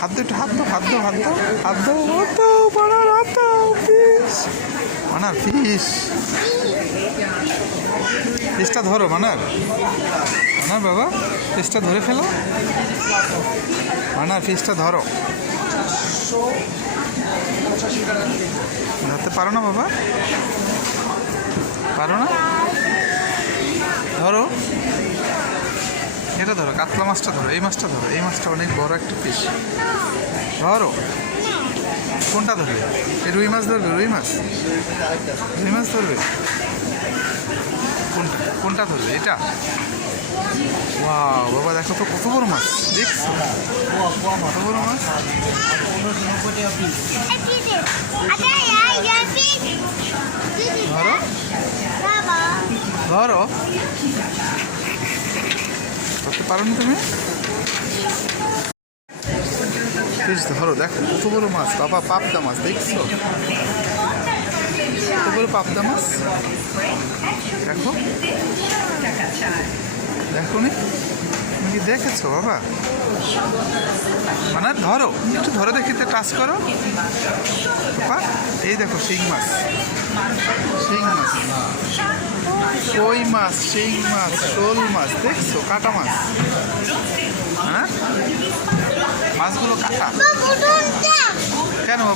হাত দো একটু, হাত দো, হাত দো, হাত দো, হাত দো, হাত দো, মানার হাত দাও, ফিশ, মানার ফিশ, ফিশটা ধরো মানার, মানার বাবা ফিশটা ধরে ফেলো, মানার ফিশটা ধরো, ধরতে পারো না বাবা, পারো না, ধরো, এটা ধরো, কাতলা মাছটা ধরো, এই মাছটা ধরো, এই মাছটা অনেক বড় একটা ফিশ, ধরো, কোনটা ধরবে? এই রুই মাছ ধরবে, রুই মাছ, রুই মাছ ধরবে, কোনটা কোনটা ধরবে? এটা, ওয়াও বাবা দেখো তো কত বড় মাছ, দেখছো কত বড় মাছ, ধরো ধরো, ধরতে পারো না তুমি, ফিশ ধরো, দেখো কত বড় মাছ বাবা, পাবদা মাছ, দেখছো কত বড় পাবদা মাছ, দেখো দেখো নি, তুমি কি দেখেছো বাবা? মানে ধরো একটু, ধরে দেখি তো, টাচ করো বাবা, এই দেখো শিং মাছ, শিং মাছ, কই মাছ, শিং মাছ, শোল মাছ, দেখছো কাটা মাছ, হ্যাঁ মাছগুলো কাটা কেন বাবা?